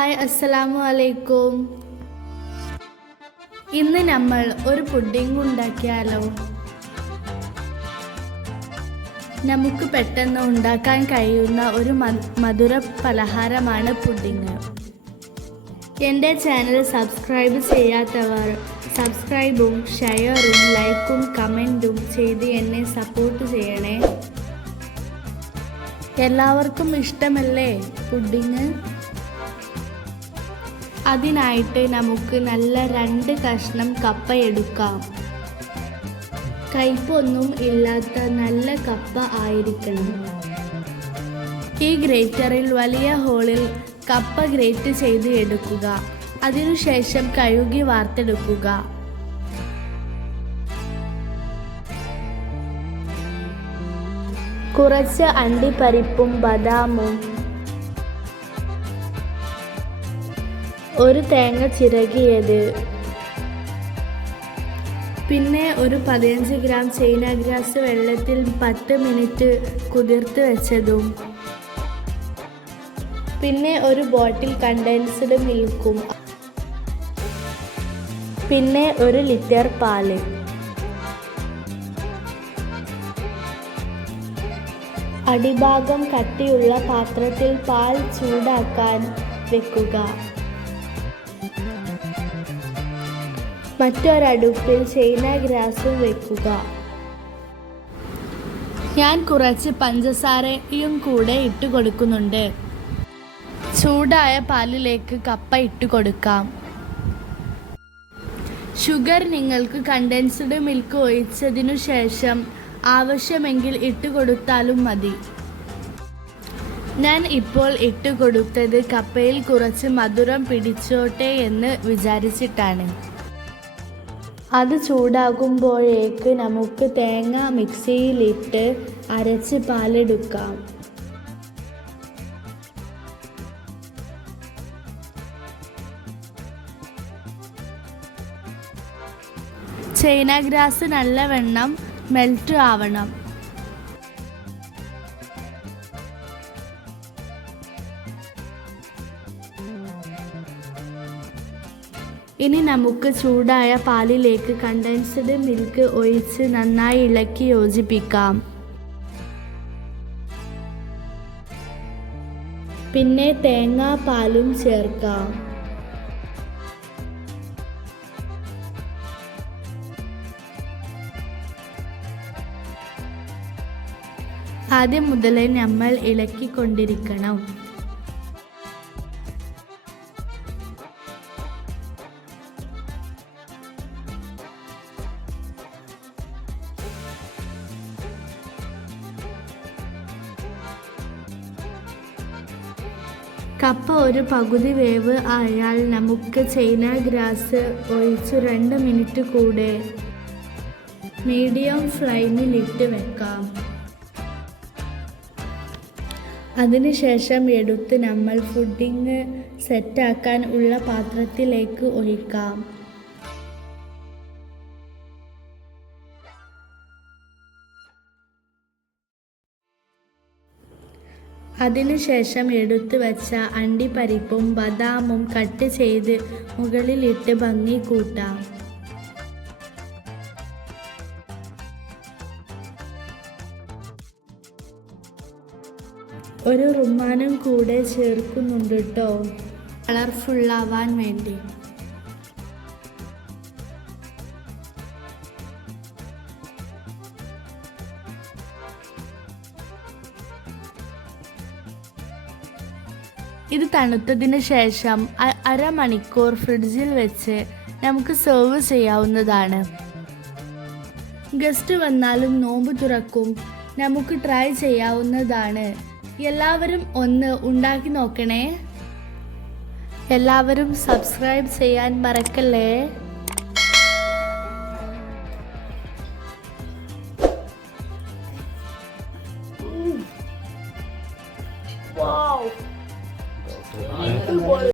Hi, അസ്സലാമു അലൈക്കും. ഇന്ന് നമ്മൾ ഒരു പുഡിംഗ് ഉണ്ടാക്കിയാലോ? നമുക്ക് പെട്ടെന്ന് ഉണ്ടാക്കാൻ കഴിയുന്ന ഒരു മധുര പലഹാരമാണ് പുഡിംഗ്. എൻ്റെ ചാനൽ സബ്സ്ക്രൈബ് ചെയ്യാത്തവർ സബ്സ്ക്രൈബും ഷെയറും ലൈക്കും കമൻറ്റും ചെയ്ത് എന്നെ സപ്പോർട്ട് ചെയ്യണേ. എല്ലാവർക്കും ഇഷ്ടമല്ലേ പുഡിംഗ്? അതിനായിട്ട് നമുക്ക് നല്ല 2 കഷ്ണം കപ്പ എടുക്കാം. കയ്പൊന്നും ഇല്ലാത്ത നല്ല കപ്പ ആയിരിക്കണം. ഈ ഗ്രേറ്ററിൽ വലിയ ഹോളിൽ കപ്പ ഗ്രേറ്റ് ചെയ്ത് എടുക്കുക. അതിനുശേഷം കഴുകി വാർത്തെടുക്കുക. കുറച്ച് അണ്ടിപ്പരിപ്പും ബദാമും, ഒരു തേങ്ങ ചിരകിയത്, പിന്നെ ഒരു 15 ഗ്രാം ചൈന ഗ്രാസ് വെള്ളത്തിൽ 10 മിനിറ്റ് കുതിർത്ത് വെച്ചതും, പിന്നെ ഒരു ബോട്ടിൽ കണ്ടൻസ്ഡ് മിൽക്കും, പിന്നെ 1 ലിറ്റർ പാല്. അടിഭാഗം കട്ടിയുള്ള പാത്രത്തിൽ പാൽ ചൂടാക്കാൻ വെക്കുക. മറ്റൊരടുപ്പിൽ ചൈന ഗ്രാസും വെക്കുക. ഞാൻ കുറച്ച് പഞ്ചസാരയും കൂടെ ഇട്ട് കൊടുക്കുന്നുണ്ട്. ചൂടായ പാലിലേക്ക് കപ്പ ഇട്ട് കൊടുക്കാം. ഷുഗർ നിങ്ങൾക്ക് കണ്ടൻസ്ഡ് മിൽക്ക് ഒഴിച്ചതിനു ശേഷം ആവശ്യമെങ്കിൽ ഇട്ട് കൊടുത്താലും മതി. ഞാൻ ഇപ്പോൾ ഇട്ട് കൊടുത്തത് കപ്പയിൽ കുറച്ച് മധുരം പിടിച്ചോട്ടെ എന്ന് വിചാരിച്ചിട്ടാണ്. അത് ചൂടാകുമ്പോഴേക്ക് നമുക്ക് തേങ്ങ മിക്സിയിലിട്ട് അരച്ച് പാലെടുക്കാം. ചൈന ഗ്രാസ് നല്ലവണ്ണം മെൽറ്റ് ആവണം. ഇനി നമുക്ക് ചൂടായ പാലിലേക്ക് കണ്ടൻസ്ഡ് മിൽക്ക് ഒഴിച്ച് നന്നായി ഇളക്കി യോജിപ്പിക്കാം. പിന്നെ തേങ്ങാപ്പാലും ചേർക്കാം. ആദ്യം മുതലേ നമ്മൾ ഇളക്കിക്കൊണ്ടിരിക്കണം. കപ്പ ഒരു പകുതി വേവ് ആയാൽ നമുക്ക് ചൈന ഗ്രാസ് ഒഴിച്ച് 2 മിനിറ്റ് കൂടെ മീഡിയം ഫ്ലെയിമിലിട്ട് വെക്കാം. അതിനുശേഷം എടുത്ത് നമ്മൾ പുഡിംഗ് സെറ്റാക്കാൻ ഉള്ള പാത്രത്തിലേക്ക് ഒഴിക്കാം. അതിനുശേഷം എടുത്തു വച്ച അണ്ടിപ്പരിപ്പും ബദാമും കട്ട് ചെയ്ത് മുകളിലിട്ട് ഭംഗി കൂട്ടാം. ഒരു റുമാനും കൂടെ ചേർക്കുന്നുണ്ട് കേട്ടോ, കളർഫുള്ളാവാൻ വേണ്ടി. ഇത് തണുത്തതിന് ശേഷം അരമണിക്കൂർ ഫ്രിഡ്ജിൽ വെച്ച് നമുക്ക് സെർവ് ചെയ്യാവുന്നതാണ്. ഗസ്റ്റ് വന്നാലും നോമ്പ് തുറക്കും നമുക്ക് ട്രൈ ചെയ്യാവുന്നതാണ്. എല്ലാവരും ഒന്ന് ഉണ്ടാക്കി നോക്കണേ. എല്ലാവരും സബ്സ്ക്രൈബ് ചെയ്യാൻ മറക്കല്ലേ.